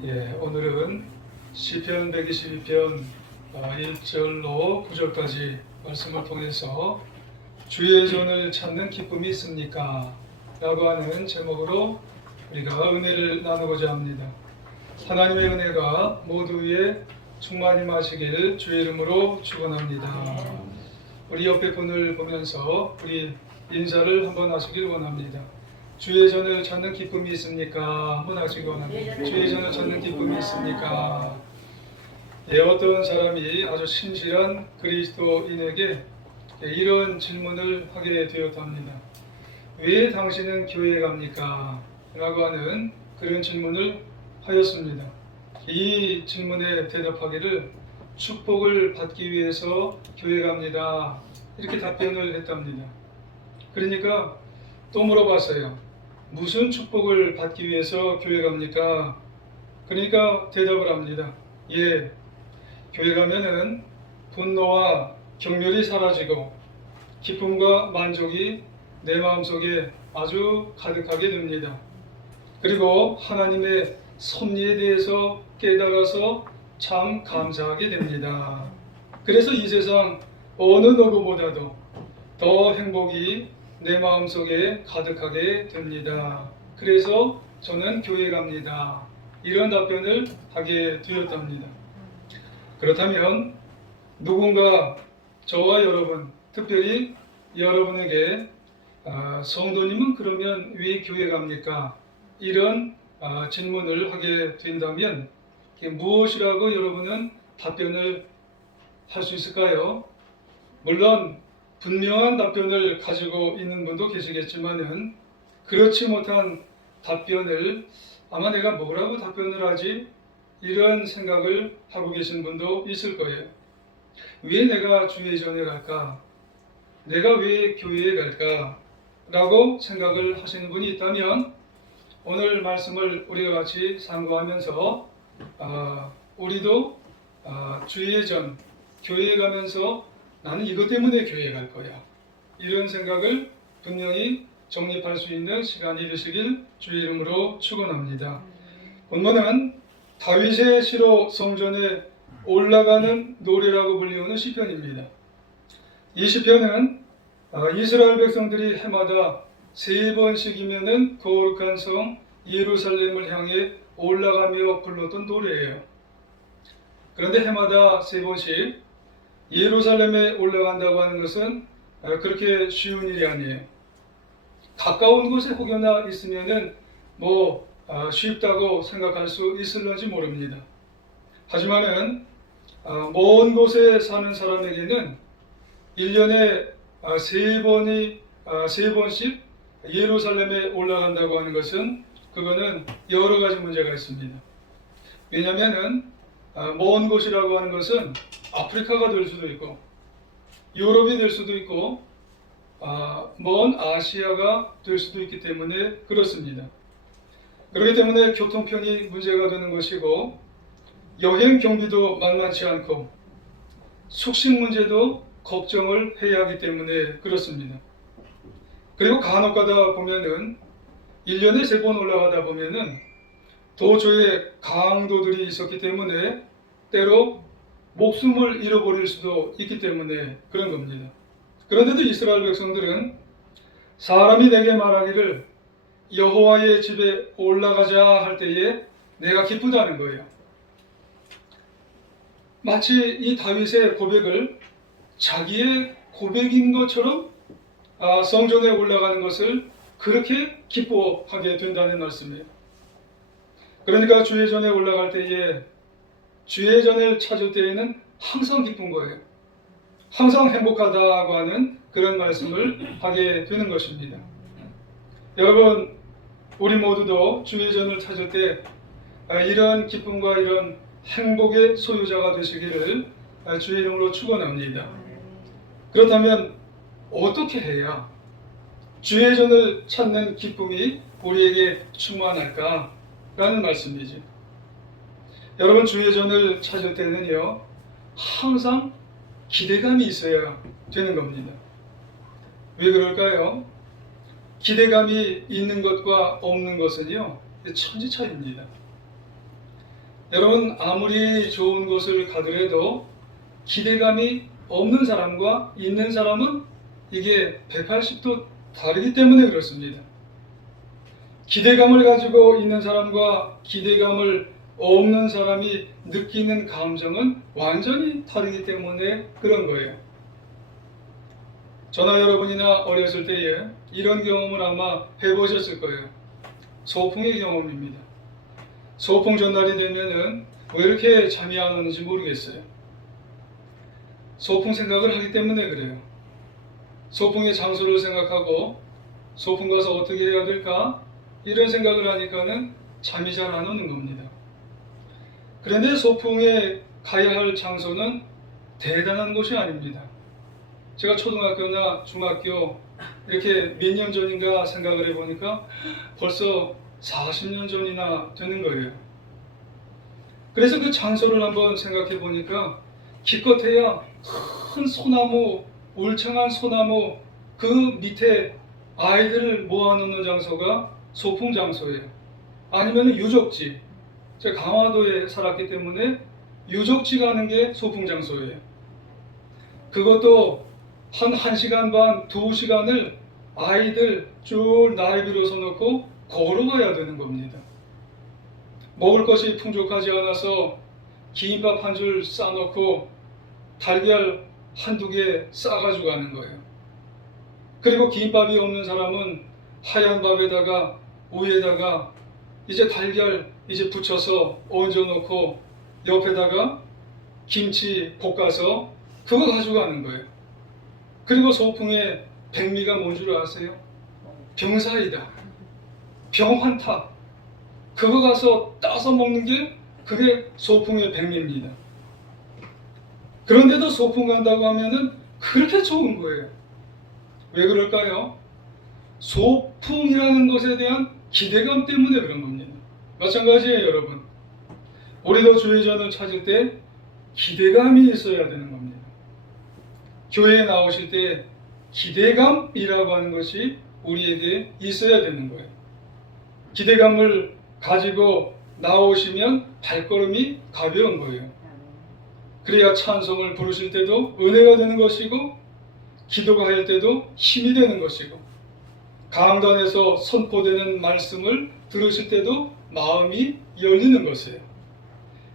오늘은 시편 122편 1절로 9절까지 말씀을 통해서 주의 전을 찾는 기쁨이 있습니까? 라고 하는 제목으로 우리가 은혜를 나누고자 합니다. 하나님의 은혜가 모두 위에 충만히 마시길 주의 이름으로 축원합니다. 우리 옆에 분을 보면서 우리 인사를 한번 하시길 원합니다. 주의 전을 찾는 기쁨이 있습니까? 한번 하시기 원합니다. 주의 전을 찾는 기쁨이 있습니까? 어떤 사람이 아주 신실한 그리스도인에게 이런 질문을 하게 되었답니다. 왜 당신은 교회에 갑니까? 라고 하는 그런 질문을 하였습니다. 이 질문에 대답하기를 축복을 받기 위해서 교회 갑니다. 이렇게 답변을 했답니다. 그러니까 또 물어봤어요. 무슨 축복을 받기 위해서 교회 갑니까? 그러니까 대답을 합니다. 교회 가면은 분노와 경멸이 사라지고 기쁨과 만족이 내 마음속에 아주 가득하게 됩니다. 그리고 하나님의 섭리에 대해서 깨달아서 참 감사하게 됩니다. 그래서 이 세상 어느 누구보다도 더 행복이 내 마음속에 가득하게 됩니다. 그래서 저는 교회 갑니다. 이런 답변을 하게 되었답니다. 그렇다면 누군가 저와 여러분, 특별히 여러분에게 성도님은 그러면 왜 교회 갑니까? 이런 질문을 하게 된다면 무엇이라고 여러분은 답변을 할 수 있을까요? 물론 분명한 답변을 가지고 있는 분도 계시겠지만은 그렇지 못한 답변을 아마 내가 뭐라고 답변을 하지? 이런 생각을 하고 계신 분도 있을 거예요. 왜 내가 주의 전에 갈까? 내가 왜 교회에 갈까? 라고 생각을 하시는 분이 있다면 오늘 말씀을 우리가 같이 상고하면서 우리도 주의 전, 교회에 가면서 나는 이것 때문에 교회에 갈 거야. 이런 생각을 분명히 정립할 수 있는 시간이 되시길 주의 이름으로 축원합니다. 본문은 다윗의 시로 성전에 올라가는 노래라고 불리우는 시편입니다. 이 시편은 이스라엘 백성들이 해마다 3번씩이면은 거룩한 성 예루살렘을 향해 올라가며 불렀던 노래예요. 그런데 해마다 3번씩 예루살렘에 올라간다고 하는 것은 그렇게 쉬운 일이 아니에요. 가까운 곳에 혹여나 있으면은 쉽다고 생각할 수 있을런지 모릅니다. 하지만은 먼 곳에 사는 사람에게는 1년에 3번씩 예루살렘에 올라간다고 하는 것은 그거는 여러 가지 문제가 있습니다. 왜냐하면은 먼 곳이라고 하는 것은 아프리카가 될 수도 있고 유럽이 될 수도 있고 먼 아시아가 될 수도 있기 때문에 그렇습니다. 그렇기 때문에 교통편이 문제가 되는 것이고 여행 경비도 만만치 않고 숙식 문제도 걱정을 해야 하기 때문에 그렇습니다. 그리고 간혹 가다 보면은 1년에 3번 올라가다 보면은 도저히 강도들이 있었기 때문에 때로 목숨을 잃어버릴 수도 있기 때문에 그런 겁니다. 그런데도 이스라엘 백성들은 사람이 내게 말하기를 여호와의 집에 올라가자 할 때에 내가 기쁘다는 거예요. 마치 이 다윗의 고백을 자기의 고백인 것처럼 성전에 올라가는 것을 그렇게 기뻐하게 된다는 말씀이에요. 그러니까 주의 전에 올라갈 때에 주의 전을 찾을 때에는 항상 기쁜 거예요. 항상 행복하다고 하는 그런 말씀을 하게 되는 것입니다. 여러분, 우리 모두도 주의 전을 찾을 때 이런 기쁨과 이런 행복의 소유자가 되시기를 주의 이름으로 축원합니다. 그렇다면 어떻게 해야 주의 전을 찾는 기쁨이 우리에게 충만할까? 라는 말씀이지. 여러분, 주의 전을 찾을 때는요, 항상 기대감이 있어야 되는 겁니다. 왜 그럴까요? 기대감이 있는 것과 없는 것은요, 천지 차이입니다. 여러분 아무리 좋은 곳을 가더라도 기대감이 없는 사람과 있는 사람은 이게 180도 다르기 때문에 그렇습니다. 기대감을 가지고 있는 사람과 기대감을 없는 사람이 느끼는 감정은 완전히 다르기 때문에 그런 거예요. 저나 여러분이나 어렸을 때에 이런 경험을 아마 해보셨을 거예요. 소풍의 경험입니다. 소풍 전날이 되면은 왜 이렇게 잠이 안 오는지 모르겠어요. 소풍 생각을 하기 때문에 그래요. 소풍의 장소를 생각하고 소풍 가서 어떻게 해야 될까? 이런 생각을 하니까는 잠이 잘 안 오는 겁니다. 그런데 소풍에 가야 할 장소는 대단한 곳이 아닙니다. 제가 초등학교나 중학교 이렇게 몇 년 전인가 생각을 해보니까 벌써 40년 전이나 되는 거예요. 그래서 그 장소를 한번 생각해 보니까 기껏해야 큰 소나무, 울창한 소나무 그 밑에 아이들을 모아놓는 장소가 소풍 장소예요. 아니면 유적지. 제가 강화도에 살았기 때문에 유적지 가는 게 소풍 장소예요. 그것도 한 1시간 반, 2시간을 아이들 쭉 나이비로 서놓고 걸어가야 되는 겁니다. 먹을 것이 풍족하지 않아서 김밥 한 줄 싸놓고 달걀 한두 개 싸가지고 가는 거예요. 그리고 김밥이 없는 사람은 하얀 밥에다가 위에다가 이제 달걀 이제 붙여서 얹어놓고 옆에다가 김치 볶아서 그거 가져가는 거예요. 그리고 소풍의 백미가 뭔 줄 아세요? 병사이다. 병환타. 그거 가서 따서 먹는 게 그게 소풍의 백미입니다. 그런데도 소풍 간다고 하면은 그렇게 좋은 거예요. 왜 그럴까요? 소풍이라는 것에 대한 기대감 때문에 그런 겁니다. 마찬가지예요, 여러분. 우리도 주의전을 찾을 때 기대감이 있어야 되는 겁니다. 교회에 나오실 때 기대감이라고 하는 것이 우리에게 있어야 되는 거예요. 기대감을 가지고 나오시면 발걸음이 가벼운 거예요. 그래야 찬송을 부르실 때도 은혜가 되는 것이고 기도가 할 때도 힘이 되는 것이고 강단에서 선포되는 말씀을 들으실 때도 마음이 열리는 것이에요.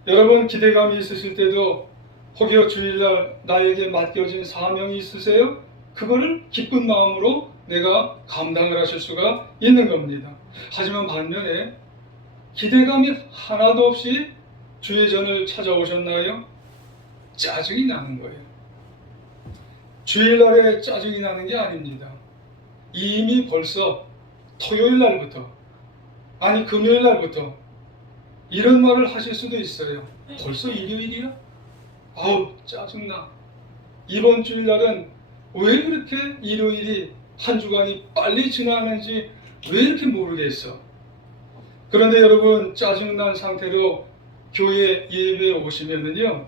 여러분 기대감이 있으실 때도 혹여 주일날 나에게 맡겨진 사명이 있으세요? 그거를 기쁜 마음으로 내가 감당을 하실 수가 있는 겁니다. 하지만 반면에 기대감이 하나도 없이 주의 전을 찾아오셨나요? 짜증이 나는 거예요. 주일날에 짜증이 나는 게 아닙니다. 이미 벌써 토요일날부터 아니 금요일날부터 이런 말을 하실 수도 있어요. 벌써 일요일이야? 아우 짜증나. 이번 주일날은 왜 그렇게 일요일이 한 주간이 빨리 지나가는지 왜 이렇게 모르겠어. 그런데 여러분 짜증난 상태로 교회 예배에 오시면은요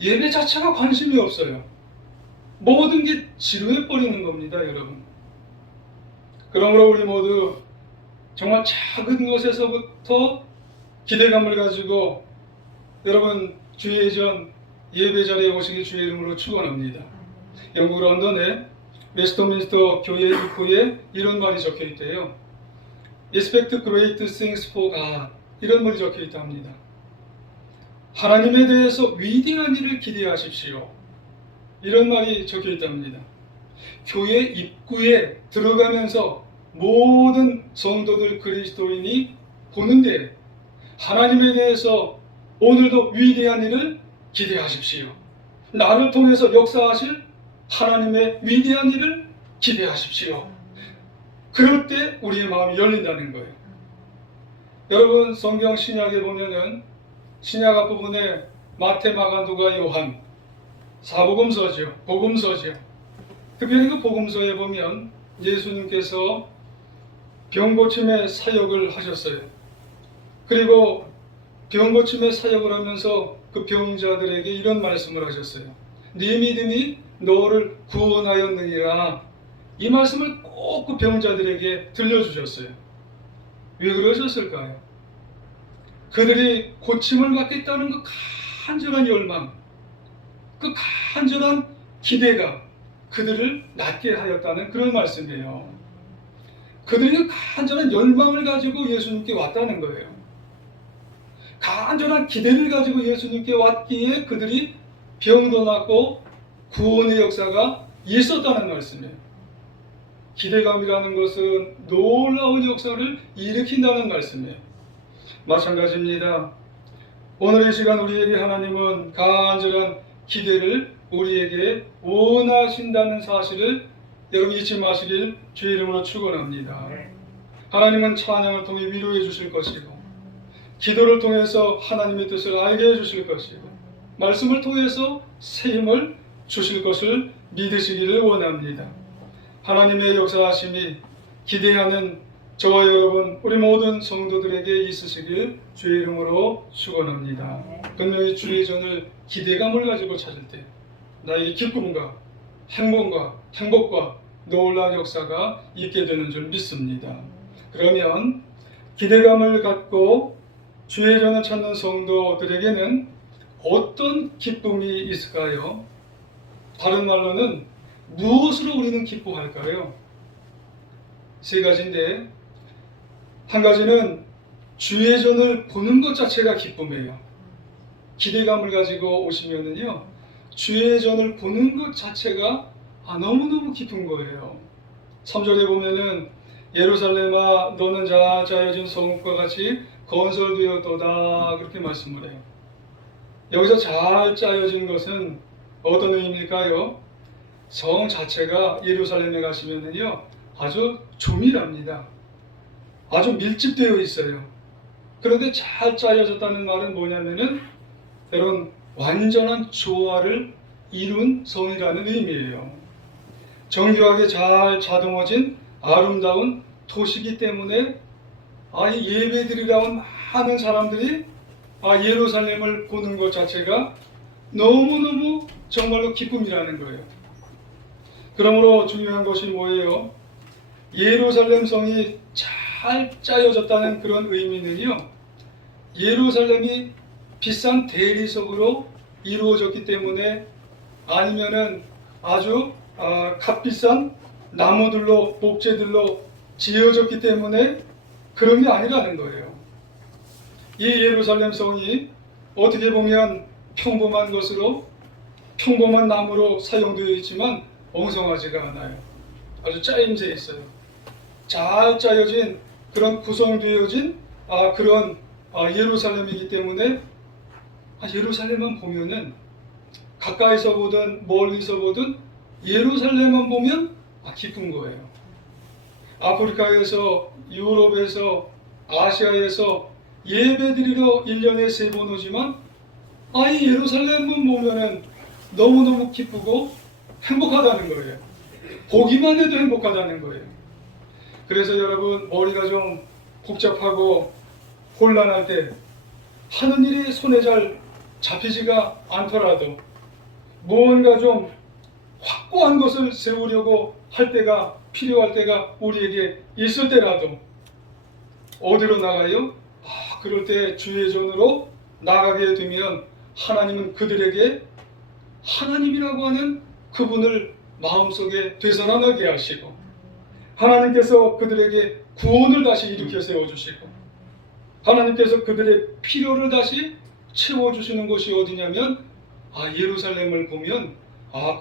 예배 자체가 관심이 없어요. 모든 게 지루해 버리는 겁니다, 여러분. 그러므로 우리 모두 정말 작은 것에서부터 기대감을 가지고 여러분 주의 전 예배 자리에 오시기 주의 이름으로 축원합니다. 영국 런던의 웨스트민스터 교회 입구에 이런 말이 적혀 있대요. Expect great things for God. 이런 말이 적혀 있다 합니다. 하나님에 대해서 위대한 일을 기대하십시오. 이런 말이 적혀 있답니다. 교회 입구에 들어가면서 모든 성도들 그리스도인이 보는데 하나님에 대해서 오늘도 위대한 일을 기대하십시오. 나를 통해서 역사하실 하나님의 위대한 일을 기대하십시오. 그럴 때 우리의 마음이 열린다는 거예요. 여러분 성경 신약에 보면은 신약 앞부분에 마태, 마가, 누가, 요한 사복음서죠. 복음서죠. 특별히 그 복음서에 보면 예수님께서 병고침의 사역을 하셨어요. 그리고 병고침의 사역을 하면서 그 병자들에게 이런 말씀을 하셨어요. 네 믿음이 너를 구원하였느니라. 이 말씀을 꼭 그 병자들에게 들려주셨어요. 왜 그러셨을까요? 그들이 고침을 받겠다는 그 간절한 열망, 그 간절한 기대가 그들을 낫게 하였다는 그런 말씀이에요. 그들이 그 간절한 열망을 가지고 예수님께 왔다는 거예요. 간절한 기대를 가지고 예수님께 왔기에 그들이 병도 낫고 구원의 역사가 있었다는 말씀이에요. 기대감이라는 것은 놀라운 역사를 일으킨다는 말씀이에요. 마찬가지입니다. 오늘 이 시간 우리에게 하나님은 간절한 기대를 우리에게 원하신다는 사실을 여러분 잊지 마시길 주의 이름으로 축원합니다. 하나님은 찬양을 통해 위로해 주실 것이고, 기도를 통해서 하나님의 뜻을 알게 해 주실 것이고, 말씀을 통해서 새 힘을 주실 것을 믿으시기를 원합니다. 하나님의 역사하심이 기대하는 저와 여러분, 우리 모든 성도들에게 있으시길 주의 이름으로 축원합니다. 분명히 주의 전을 기대감을 가지고 찾을 때 나에게 기쁨과 행복과 놀라운 역사가 있게 되는 줄 믿습니다. 그러면 기대감을 갖고 주의 전을 찾는 성도들에게는 어떤 기쁨이 있을까요? 다른 말로는 무엇으로 우리는 기뻐할까요? 세 가지인데, 한 가지는 주의 전을 보는 것 자체가 기쁨이에요. 기대감을 가지고 오시면은요, 주의 전을 보는 것 자체가 너무너무 기쁜 거예요. 3절에 보면은 예루살렘아 너는 잘 짜여진 성읍과 같이 건설되었도다 그렇게 말씀을 해요. 여기서 잘 짜여진 것은 어떤 의미일까요? 성 자체가 예루살렘에 가시면은요 아주 조밀합니다. 아주 밀집되어 있어요. 그런데 잘 짜여졌다는 말은 뭐냐면은 여러분 완전한 조화를 이룬 성이라는 의미예요. 정교하게 잘 다듬어진 아름다운 도시이기 때문에 이 예배드리러 온 많은 사람들이 예루살렘을 보는 것 자체가 너무너무 정말로 기쁨이라는 거예요. 그러므로 중요한 것이 뭐예요? 예루살렘 성이 잘 짜여졌다는 그런 의미는요, 예루살렘이 비싼 대리석으로 이루어졌기 때문에, 아니면은 아주 값비싼 나무들로 목재들로 지어졌기 때문에 그런 게 아니라는 거예요. 이 예루살렘 성이 어떻게 보면 평범한 것으로, 평범한 나무로 사용되어 있지만 엉성하지가 않아요. 아주 짜임새 있어요. 잘 짜여진 그런 구성되어진 그런 예루살렘이기 때문에 예루살렘만 보면은, 가까이서 보든 멀리서 보든 예루살렘만 보면 기쁜 거예요. 아프리카에서, 유럽에서, 아시아에서 예배드리러 1년에 3번 오지만 이 예루살렘만 보면은 너무너무 기쁘고 행복하다는 거예요. 보기만 해도 행복하다는 거예요. 그래서 여러분, 머리가 좀 복잡하고 혼란할 때, 하는 일이 손에 잘 잡히지가 않더라도 무언가 좀 확고한 것을 세우려고 할 때가, 필요할 때가 우리에게 있을 때라도 어디로 나가요? 그럴 때 주의 전으로 나가게 되면 하나님은 그들에게 하나님이라고 하는 그분을 마음속에 되살아나게 하시고, 하나님께서 그들에게 구원을 다시 일으켜 세워주시고, 하나님께서 그들의 필요를 다시 채워주시는 곳이 어디냐면 예루살렘을 보면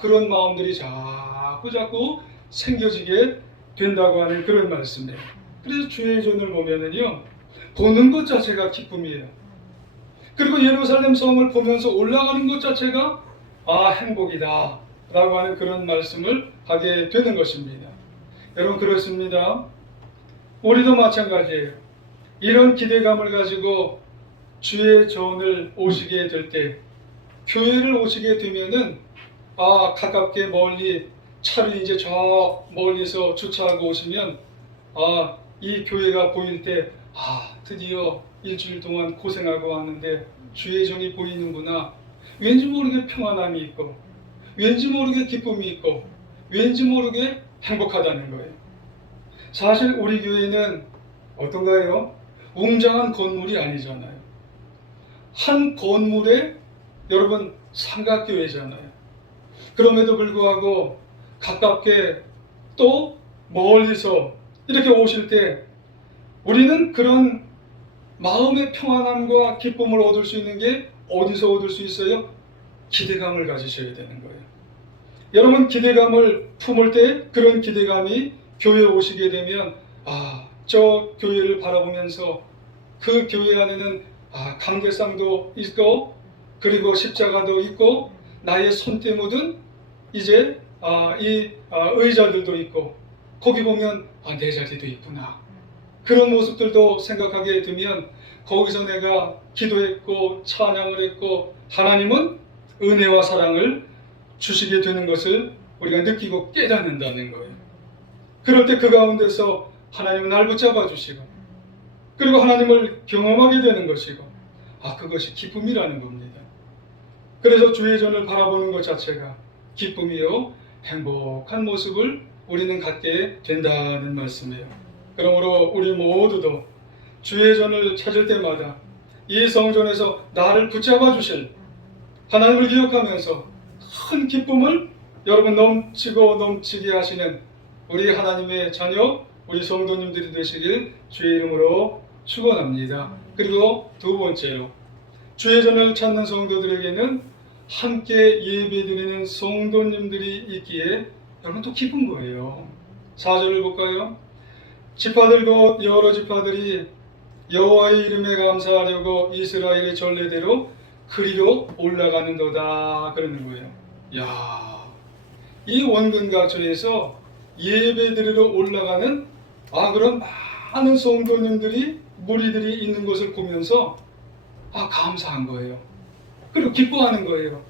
그런 마음들이 자꾸 생겨지게 된다고 하는 그런 말씀이에요. 그래서 주의 전을 보면은요, 보는 것 자체가 기쁨이에요. 그리고 예루살렘 성을 보면서 올라가는 것 자체가 행복이다 라고 하는 그런 말씀을 하게 되는 것입니다. 여러분, 그렇습니다. 우리도 마찬가지예요. 이런 기대감을 가지고 주의 전을 오시게 될 때, 교회를 오시게 되면은 가깝게 멀리 차를 이제 저 멀리서 주차하고 오시면 이 교회가 보일 때 드디어 일주일 동안 고생하고 왔는데 주의 전이 보이는구나. 왠지 모르게 평안함이 있고, 왠지 모르게 기쁨이 있고, 왠지 모르게 행복하다는 거예요. 사실 우리 교회는 어떤가요? 웅장한 건물이 아니잖아요. 한 건물에 여러분 삼각교회잖아요. 그럼에도 불구하고 가깝게 또 멀리서 이렇게 오실 때 우리는 그런 마음의 평안함과 기쁨을 얻을 수 있는 게 어디서 얻을 수 있어요? 기대감을 가지셔야 되는 거예요. 여러분 기대감을 품을 때 그런 기대감이 교회에 오시게 되면 저 교회를 바라보면서 그 교회 안에는 강대상도 있고 그리고 십자가도 있고 나의 손때 묻은 이제 이 의자들도 있고 거기 보면 내 자리도 있구나. 그런 모습들도 생각하게 되면 거기서 내가 기도했고 찬양을 했고 하나님은 은혜와 사랑을 주시게 되는 것을 우리가 느끼고 깨닫는다는 거예요. 그럴 때 그 가운데서 하나님은 날 붙잡아 주시고 그리고 하나님을 경험하게 되는 것이고 그것이 기쁨이라는 겁니다. 그래서 주의 전을 바라보는 것 자체가 기쁨이요 행복한 모습을 우리는 갖게 된다는 말씀이에요. 그러므로 우리 모두도 주의 전을 찾을 때마다 이 성전에서 나를 붙잡아 주실 하나님을 기억하면서 큰 기쁨을 여러분 넘치게 하시는 우리 하나님의 자녀, 우리 성도님들이 되시길 주의 이름으로 축원합니다. 그리고 두 번째로 주의 전을 찾는 성도들에게는 함께 예배드리는 성도님들이 있기에 여러분 또 기쁜 거예요. 4절을 볼까요? 지파들 곧 여러 지파들이 여호와의 이름에 감사하려고 이스라엘의 전례대로 그리로 올라가는도다 그러는 거예요. 이 원근각처에서 예배드리러 올라가는 그런 많은 성도님들이 무리들이 있는 것을 보면서 감사한 거예요. 그리고 기뻐하는 거예요.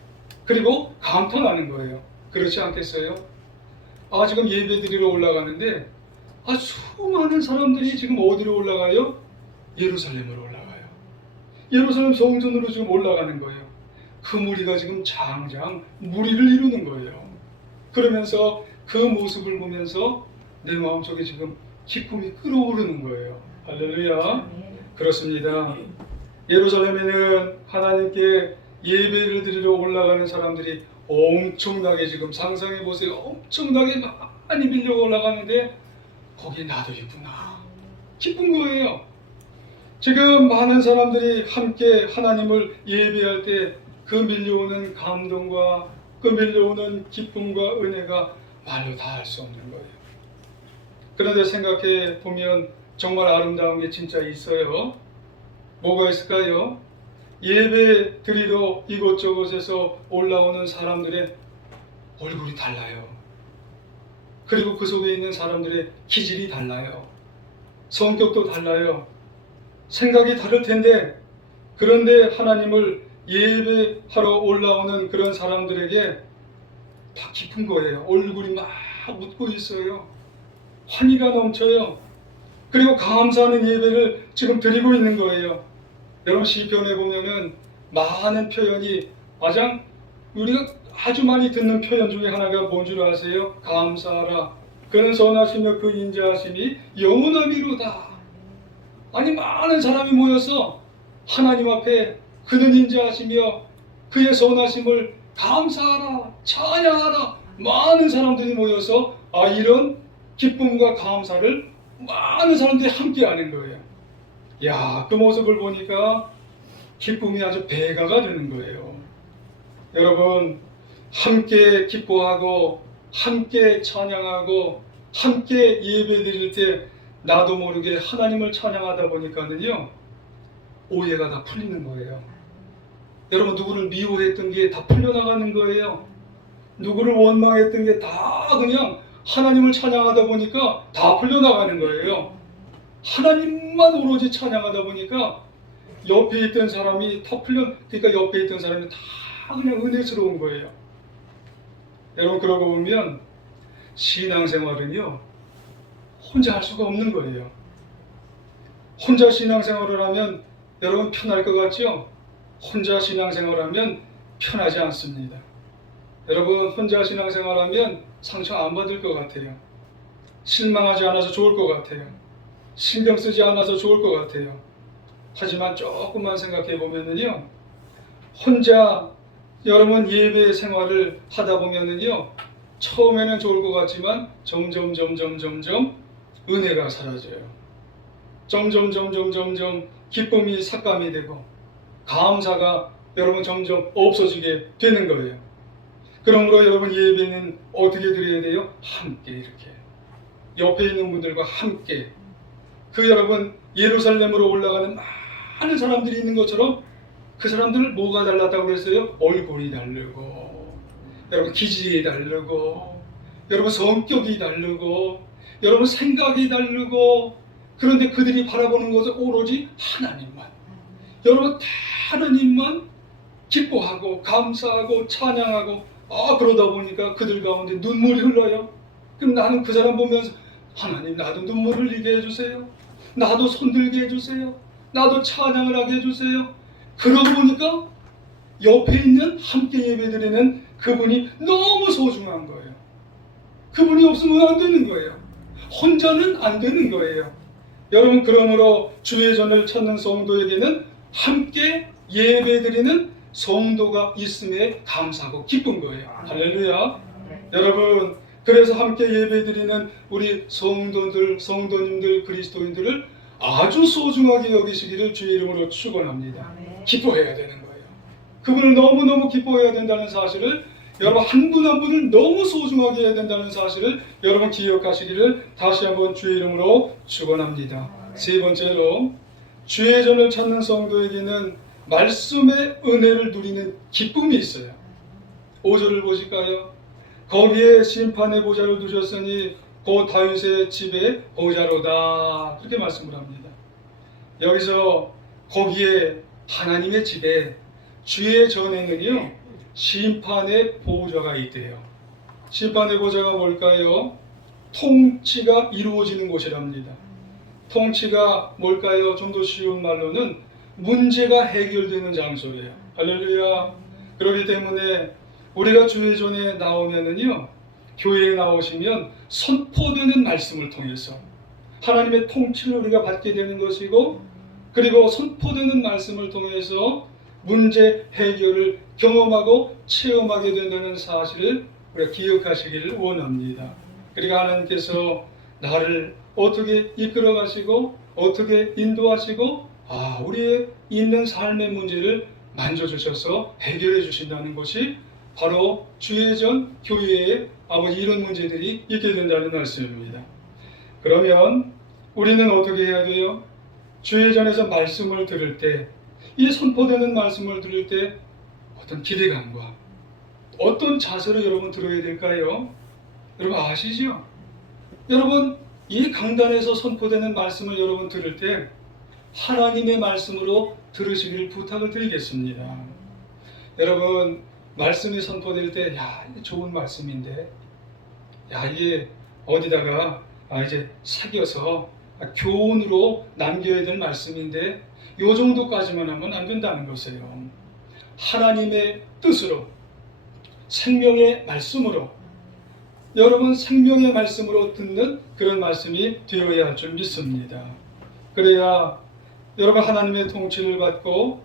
그리고 감탄하는 거예요. 그렇지 않겠어요? 지금 예배드리러 올라가는데 수많은 사람들이 지금 어디로 올라가요? 예루살렘으로 올라가요. 예루살렘 성전으로 지금 올라가는 거예요. 그 무리가 지금 장장 무리를 이루는 거예요. 그러면서 그 모습을 보면서 내 마음속에 지금 기쁨이 끓어오르는 거예요. 할렐루야. 그렇습니다. 예루살렘에는 하나님께 예배를 드리러 올라가는 사람들이 엄청나게 지금 상상해 보세요. 엄청나게 많이 밀려 올라가는데 거기에 나도 있구나. 기쁜 거예요. 지금 많은 사람들이 함께 하나님을 예배할 때 그 밀려오는 감동과 그 밀려오는 기쁨과 은혜가 말로 다 할 수 없는 거예요. 그런데 생각해 보면 정말 아름다운 게 진짜 있어요. 뭐가 있을까요? 예배 드리러 이곳저곳에서 올라오는 사람들의 얼굴이 달라요. 그리고 그 속에 있는 사람들의 기질이 달라요. 성격도 달라요. 생각이 다를 텐데 그런데 하나님을 예배하러 올라오는 그런 사람들에게 다 기쁜 거예요. 얼굴이 막 웃고 있어요. 환희가 넘쳐요. 그리고 감사하는 예배를 지금 드리고 있는 거예요. 여러분 시편에 보면은 많은 표현이 가장 우리가 아주 많이 듣는 표현 중에 하나가 뭔 줄 아세요? 감사하라. 그는 선하시며 그 인자하심이 영원하미로다. 많은 사람이 모여서 하나님 앞에 그는 인자하시며 그의 선하심을 감사하라, 찬양하라. 많은 사람들이 모여서 이런 기쁨과 감사를 많은 사람들이 함께 하는 거예요. 그 모습을 보니까 기쁨이 아주 배가가 되는 거예요. 여러분 함께 기뻐하고 함께 찬양하고 함께 예배 드릴 때 나도 모르게 하나님을 찬양하다 보니까는요 오해가 다 풀리는 거예요. 여러분 누구를 미워했던 게 다 풀려나가는 거예요. 누구를 원망했던 게 다 그냥 하나님을 찬양하다 보니까 다 풀려나가는 거예요. 하나님만 오로지 찬양하다 보니까 옆에 있던 사람이 그러니까 옆에 있던 사람이 다 그냥 은혜스러운 거예요. 여러분 그러고 보면 신앙생활은요 혼자 할 수가 없는 거예요. 혼자 신앙생활을 하면 여러분 편할 것 같죠? 혼자 신앙생활하면 편하지 않습니다. 여러분 혼자 신앙생활하면 상처 안 받을 것 같아요. 실망하지 않아서 좋을 것 같아요. 신경 쓰지 않아서 좋을 것 같아요. 하지만 조금만 생각해 보면은요, 혼자 여러분 예배 생활을 하다 보면은요, 처음에는 좋을 것 같지만 점점 은혜가 사라져요. 점점 기쁨이 삭감이 되고 감사가 여러분 점점 없어지게 되는 거예요. 그러므로 여러분 예배는 어떻게 드려야 돼요? 함께 이렇게 옆에 있는 분들과 함께, 그 여러분 예루살렘으로 올라가는 많은 사람들이 있는 것처럼 그 사람들 뭐가 달랐다고 그랬어요? 얼굴이 다르고, 여러분 기질이 다르고, 여러분 성격이 다르고, 여러분 생각이 다르고, 그런데 그들이 바라보는 것은 오로지 하나님만, 여러분 하나님만 기뻐하고 감사하고 찬양하고, 그러다 보니까 그들 가운데 눈물이 흘러요. 그럼 나는 그 사람 보면서 하나님, 나도 눈물 흘리게 해주세요. 나도 손들게 해주세요. 나도 찬양을 하게 해주세요. 그러고 보니까 옆에 있는 함께 예배드리는 그분이 너무 소중한 거예요. 그분이 없으면 안 되는 거예요. 혼자는 안 되는 거예요. 여러분, 그러므로 주의 전을 찾는 성도에게는 함께 예배드리는 성도가 있음에 감사하고 기쁜 거예요. 할렐루야. 여러분, 그래서 함께 예배드리는 우리 성도님들, 그리스도인들을 아주 소중하게 여기시기를 주의 이름으로 축원합니다. 기뻐해야 되는 거예요. 그분을 너무너무 기뻐해야 된다는 사실을, 여러분 한 분 한 분을 너무 소중하게 해야 된다는 사실을 여러분 기억하시기를 다시 한번 주의 이름으로 축원합니다. 세 번째로, 주의 전을 찾는 성도에게는 말씀의 은혜를 누리는 기쁨이 있어요. 5절을 보실까요? 거기에 심판의 보좌를 두셨으니 곧 다윗의 집에 보좌로다, 그렇게 말씀을 합니다. 여기서 거기에 하나님의 집에 주의 전에는요, 심판의 보좌가 있대요. 심판의 보좌가 뭘까요? 통치가 이루어지는 곳이랍니다. 통치가 뭘까요? 좀 더 쉬운 말로는 문제가 해결되는 장소예요. 할렐루야. 그렇기 때문에 우리가 주의 전에 나오면은요, 교회에 나오시면 선포되는 말씀을 통해서 하나님의 통치를 우리가 받게 되는 것이고, 그리고 선포되는 말씀을 통해서 문제 해결을 경험하고 체험하게 된다는 사실을 우리가 기억하시기를 원합니다. 그러니까 하나님께서 나를 어떻게 이끌어 가시고 어떻게 인도하시고, 우리의 있는 삶의 문제를 만져주셔서 해결해 주신다는 것이 바로 주의 전 교회에 이런 문제들이 있게 된다는 말씀입니다. 그러면 우리는 어떻게 해야 돼요? 주의 전에서 말씀을 들을 때, 이 선포되는 말씀을 들을 때 어떤 기대감과 어떤 자세로 여러분 들어야 될까요? 여러분 아시죠? 여러분, 이 강단에서 선포되는 말씀을 여러분 들을 때 하나님의 말씀으로 들으시길 부탁을 드리겠습니다. 여러분, 말씀이 선포될 때, 이게 좋은 말씀인데, 이게 어디다가 이제 새겨서 교훈으로 남겨야 될 말씀인데, 요 정도까지만 하면 안 된다는 것이에요. 하나님의 뜻으로, 생명의 말씀으로, 여러분 생명의 말씀으로 듣는 그런 말씀이 되어야 할 줄 믿습니다. 그래야 여러분 하나님의 통치를 받고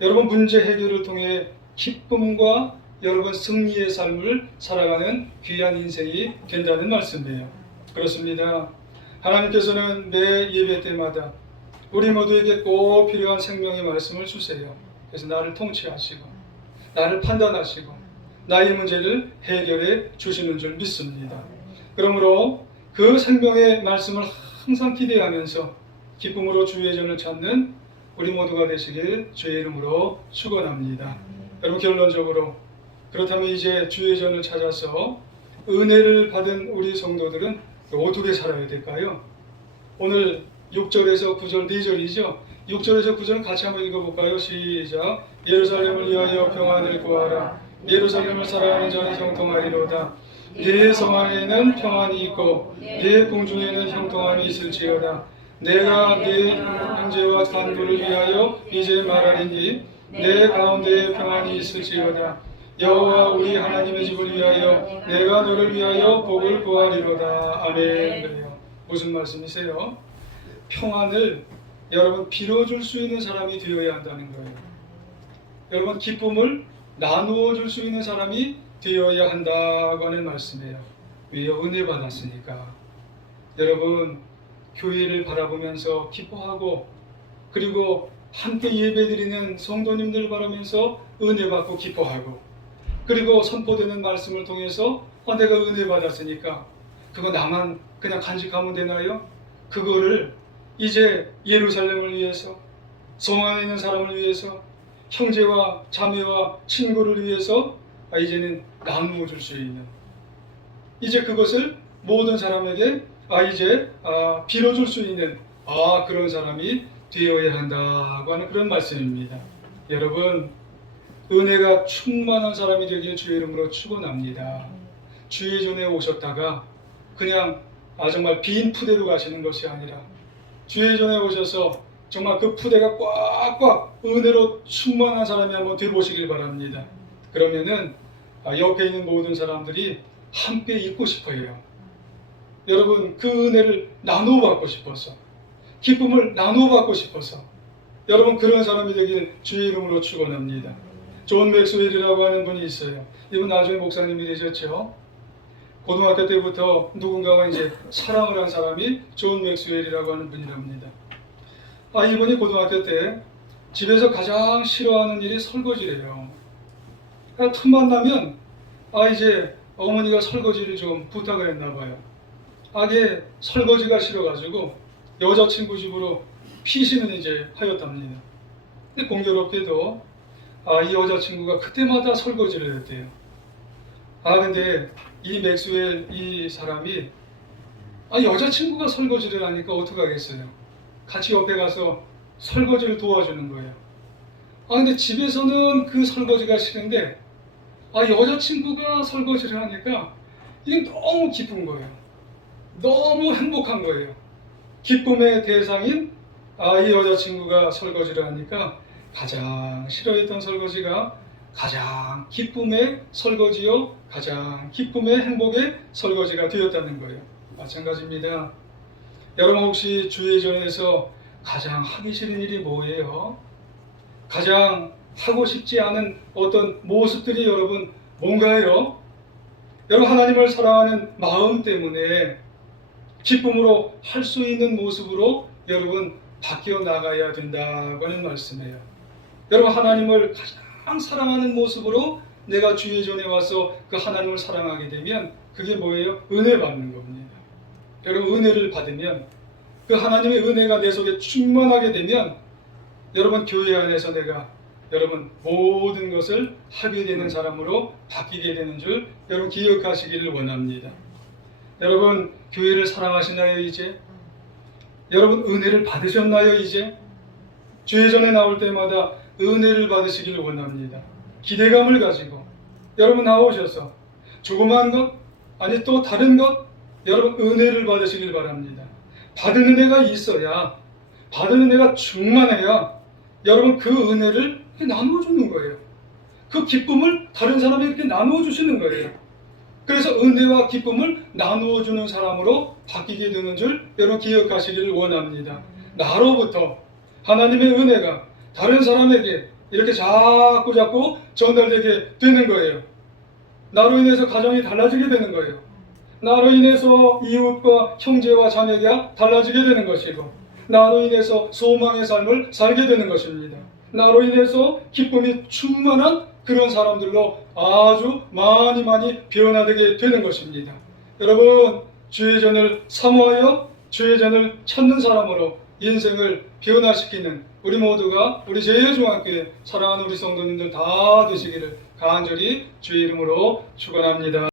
여러분 문제 해결을 통해 기쁨과 여러분 승리의 삶을 살아가는 귀한 인생이 된다는 말씀이에요. 그렇습니다. 하나님께서는 매 예배 때마다 우리 모두에게 꼭 필요한 생명의 말씀을 주세요. 그래서 나를 통치하시고 나를 판단하시고 나의 문제를 해결해 주시는 줄 믿습니다. 그러므로 그 생명의 말씀을 항상 기대하면서 기쁨으로 주의 전을 찾는 우리 모두가 되시길 주의 이름으로 축원합니다. 여러분, 결론적으로 그렇다면 이제 주의 전을 찾아서 은혜를 받은 우리 성도들은 어떻게 살아야 될까요? 오늘 6절에서 9절 4절이죠. 6절에서 9절 같이 한번 읽어볼까요? 시작. 예루살렘을 위하여 평안을 구하라. 예루살렘을 사랑하는 자는 형통하리로다. 네 성 안에는 평안이 있고 네 궁중에는 형통함이 있을지어다. 내가 네 형제와 간부를 위하여 이제 말하리니 내 가운데에 평안이 있을지어다. 여호와 우리 하나님의 집을 위하여 내가 너를 위하여 복을 구하리로다. 아멘. 그래요. 무슨 말씀이세요? 평안을 여러분 빌어줄 수 있는 사람이 되어야 한다는 거예요. 여러분 기쁨을 나누어 줄 수 있는 사람이 되어야 한다고 하는 말씀이에요. 왜요? 은혜 받았으니까. 여러분 교회를 바라보면서 기뻐하고 그리고 함께 예배드리는 성도님들 바라면서 은혜 받고 기뻐하고 그리고 선포되는 말씀을 통해서 내가 은혜 받았으니까 그거 나만 그냥 간직하면 되나요? 그거를 이제 예루살렘을 위해서 성 안에 있는 사람을 위해서 형제와 자매와 친구를 위해서 이제는 나누어 줄 수 있는 이제 그것을 모든 사람에게 이제 빌어줄 수 있는 그런 사람이 되어야 한다고 하는 그런 말씀입니다. 여러분 은혜가 충만한 사람이 되기를 주의 이름으로 축원합니다. 주의 전에 오셨다가 그냥 정말 빈 푸대로 가시는 것이 아니라 주의 전에 오셔서 정말 그 푸대가 꽉꽉 은혜로 충만한 사람이 한번 되보시길 바랍니다. 그러면은 옆에 있는 모든 사람들이 함께 있고 싶어요. 여러분 그 은혜를 나누어 받고 싶어서 기쁨을 나누어 받고 싶어서 여러분 그런 사람이 되길 주의 이름으로 축원합니다. 존 맥스웰이라고 하는 분이 있어요. 이분 나중에 목사님이 되셨죠. 고등학교 때부터 누군가가 이제 사랑을 한 사람이 존 맥스웰이라고 하는 분이랍니다. 이분이 고등학교 때 집에서 가장 싫어하는 일이 설거지래요. 틈만 나면 이제 어머니가 설거지를 좀 부탁을 했나 봐요. 아게 설거지가 싫어가지고 여자친구 집으로 피신을 이제 하였답니다. 근데 공교롭게도 이 여자친구가 그때마다 설거지를 했대요. 근데 이 맥스웰 이 사람이 여자친구가 설거지를 하니까 어떡하겠어요. 같이 옆에 가서 설거지를 도와주는 거예요. 근데 집에서는 그 설거지가 싫은데 여자친구가 설거지를 하니까 이게 너무 기쁜 거예요. 너무 행복한 거예요. 기쁨의 대상인 이 여자친구가 설거지를 하니까 가장 싫어했던 설거지가 가장 기쁨의 설거지요, 가장 기쁨의 행복의 설거지가 되었다는 거예요. 마찬가지입니다. 여러분 혹시 주의 전에서 가장 하기 싫은 일이 뭐예요? 가장 하고 싶지 않은 어떤 모습들이 여러분 뭔가요? 여러분 하나님을 사랑하는 마음 때문에 기쁨으로 할 수 있는 모습으로 여러분 바뀌어 나가야 된다고 하는 말씀이에요. 여러분 하나님을 가장 사랑하는 모습으로 내가 주의 전에 와서 그 하나님을 사랑하게 되면 그게 뭐예요? 은혜 받는 겁니다. 여러분 은혜를 받으면 그 하나님의 은혜가 내 속에 충만하게 되면 여러분 교회 안에서 내가 여러분 모든 것을 하게 되는 사람으로 바뀌게 되는 줄 여러분 기억하시기를 원합니다. 여러분 교회를 사랑하시나요 이제? 여러분 은혜를 받으셨나요 이제? 주의 전에 나올 때마다 은혜를 받으시기를 원합니다. 기대감을 가지고 여러분 나오셔서 조그마한 것 아니 또 다른 것 여러분 은혜를 받으시길 바랍니다. 받은 은혜가 있어야 받은 은혜가 충만해야 여러분 그 은혜를 나누어 주는 거예요. 그 기쁨을 다른 사람에게 나누어 주시는 거예요. 그래서 은혜와 기쁨을 나누어 주는 사람으로 바뀌게 되는 줄 여러분 기억하시기를 원합니다. 나로부터 하나님의 은혜가 다른 사람에게 이렇게 자꾸 전달되게 되는 거예요. 나로 인해서 가정이 달라지게 되는 거예요. 나로 인해서 이웃과 형제와 자매가 달라지게 되는 것이고 나로 인해서 소망의 삶을 살게 되는 것입니다. 나로 인해서 기쁨이 충만한 그런 사람들로 아주 많이 변화되게 되는 것입니다. 여러분 주의 전을 사모하여 주의 전을 찾는 사람으로 인생을 변화시키는 우리 모두가 우리 제2중학교에 사랑하는 우리 성도님들 다 되시기를 간절히 주의 이름으로 축원합니다.